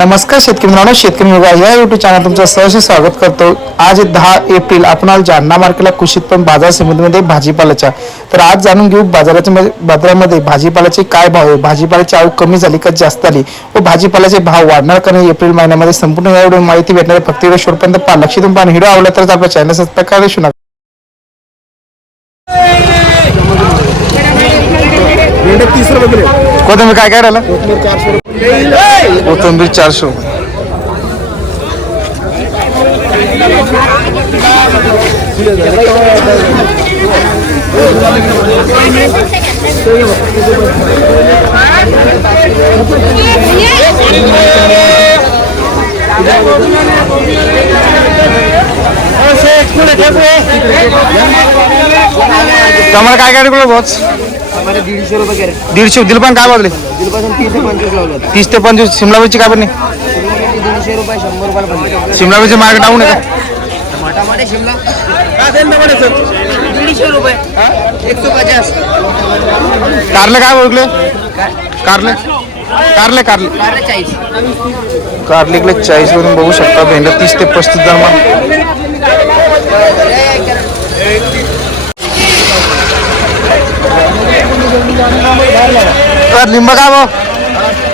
नमस्कार शेतकरी मित्रांनो शेतकरी विभाग या युट्यूब चॅनल तुमचं सहर्ष स्वागत करतो. आज दहा एप्रिल आपण आज जालना मार्केटला कुशीत पण बाजार समितीमध्ये भाजीपाल्याच्या. तर आज जाणून घेऊ बाजाराच्या बाजारामध्ये भाजीपाल्याचे काय भाव आहे? भाजीपाल्याची आवक कमी झाली का जास्त आली? व भाजीपाल्याचे भाव वाढणार का नाही एप्रिल महिन्यामध्ये? संपूर्ण या व्हिडिओ माहिती भेटणार फक्त व्हिडिओ शेवटपर्यंत पहा. लक्ष देऊन पाहा व्हिडिओ आवडला तर आपल्या चॅनल सबस्क्राईब करायला विसरू नका. तीस रुपये कोथिंबीर काय काय राहिलं कोथिंबीर चारशे তোমার काय काय রেগুলার বস दीडशे रुपये कॅरेट. दीडशे दिल पण काय दिलपासून तीस ते पंचवीस लावलं तीस ते पंचवीस शिमला मिरची काय पण नाही शिमला दीडशे रुपये शंभर रुपयाला शिमला मिरची मार्केट डाऊन आहे का टमाटे शिमला. काय देईल टमाटे सर? दीडशे रुपये. एक सौ पचास कारले काय ओळखले? कारले? कारले कारले. बारा चाळीस. कारले इकडे चाळीस वरून बघू शकता भेंडा तीस ते पस्तीस दरम्यान. तर लिंब काय भाव?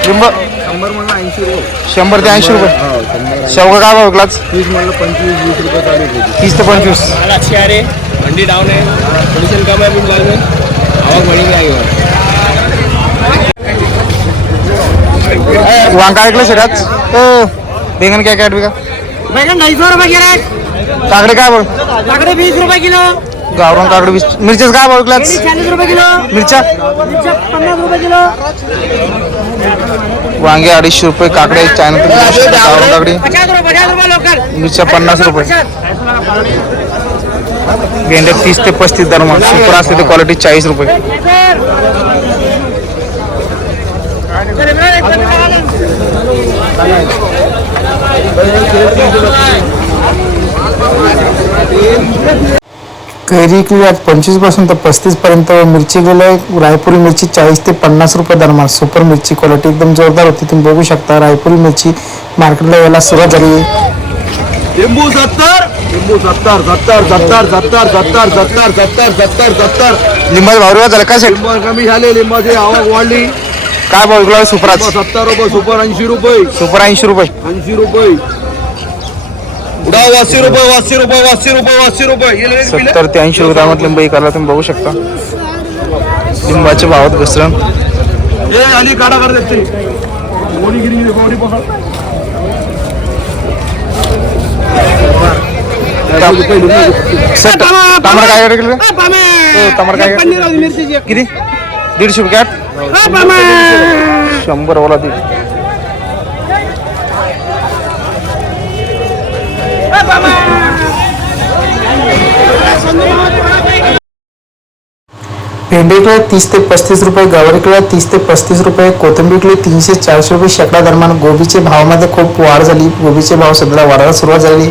लिंब? शंभर म्हणलं ऐंशी रुपये. शंभर ते ऐंशी रुपये. हो शेवगा काय भाव विकलाच तीस म्हणलं पंचवीस वीस रुपये चालू आहे तीस ते पंचवीस. माल अच्छी आ रही है मंडी डाउन है कम है अभी फिलहाल में आवक बढ़ी नहीं है वांगा ऐकलं शेतात हो. बेंगन काय काय बैगन ढाई सौ रुपये कॅरेट काकडे काय भाव? काकडे बीस रुपये किलो. गावरान काकडे वीस मिरचीच काय भाव विकलाच चालीस रुपये किलो. मिरच्या? पन्नास रुपये किलो. वांगे अडीचशे रुपये काकडे चायना गावरान काकडी मिरच्या पन्नास रुपये. भेंडे तीस ते पस्तीस दरम्यान सुपर असते ते क्वालिटी चाळीस रुपये. कैरी किलो पंचवीसपासून तर पस्तीसपर्यंत मिरची गेलं. आहे रायपुरी मिरची चाळीस ते पन्नास रुपये दरम्यान सुपर मिरची क्वालिटी एकदम जोरदार होती. तुम्ही बघू शकता रायपुरी मिरची मार्केटला यायला सुरुवात झाली. आहे लिंबाचे भाव रुपये झाला काय सेट कमी झाले. लिंबाचे आवक वाढली. काय भाव सुपर सत्तर रुपये सुपर ऐंशी रुपये. सुपर ऐंशी रुपये. ऐंशी रुपये. वाशे रुपये वाशे रुपये वाशे रुपये वाशे रुपये. सत्तर ते ऐंशी ग्रामात लिंबई एकाला तुम्ही बघू शकता. लिंबाच्या भावात घसरण. ए आणि काढा कर केलं काय हो, किती? दीडशे रुपये शंभर ओला दीड. भेंडी किलो तीस ते पस्तीस रुपये गवारी किलो तीस ते पस्तीस रुपये कोथिंबीर किलो तीनशे चारशे रुपये शेकडा दरम्यान गोबीचे भावामध्ये खूप वाढ झाली. गोबीचे भाव सध्या वाढायला सुरुवात झाली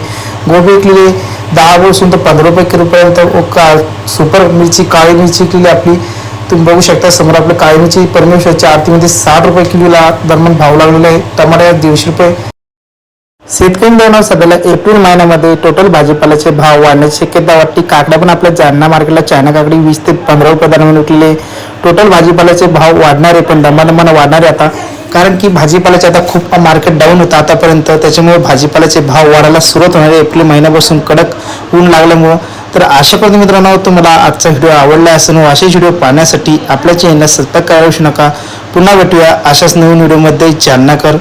गोबी किले दहा बसून तर पंधरा रुपये किलोपर्यंत व का सुपर मिरची काळी मिरची किली आपली तुम्ही बघू शकता समोर आपल्या काळी मिरची परमेश्वरच्या आरतीमध्ये साठ रुपये किलोला दरम्यान भाव लागलेला आहे. टमाटर दीडशे रुपये. शेतकरी मित्रांनो सध्याला एप्रिल महिन्यामध्ये टोटल भाजीपाल्याचे भाव वाढण्याची शक्यता वाटते. काकड्या पण आपल्या जालना मार्केटला चायना काकडी वीस ते पंधरा रुपये दरम्यान विकलेले टोटल भाजीपाल्याचे भाव वाढणारे पण दमादमानं वाढणारे आता. कारण की भाजीपाल्याचे आता खूप मार्केट डाऊन होतं आतापर्यंत. त्याच्यामुळे भाजीपाल्याचे भाव वाढायला सुरुवात होणार आहे. एप्रिल महिन्यापासून कडक ऊन लागल्यामुळं. तर आशा करतो मित्रांनो तुम्हाला आजचा व्हिडिओ आवडला असेल व असे व्हिडिओ पाहण्यासाठी आपल्या चॅनलला सबस्क्राईब करायला विसरू नका. पुन्हा भेटूया अशाच नवीन व्हिडिओमध्ये जालनाकर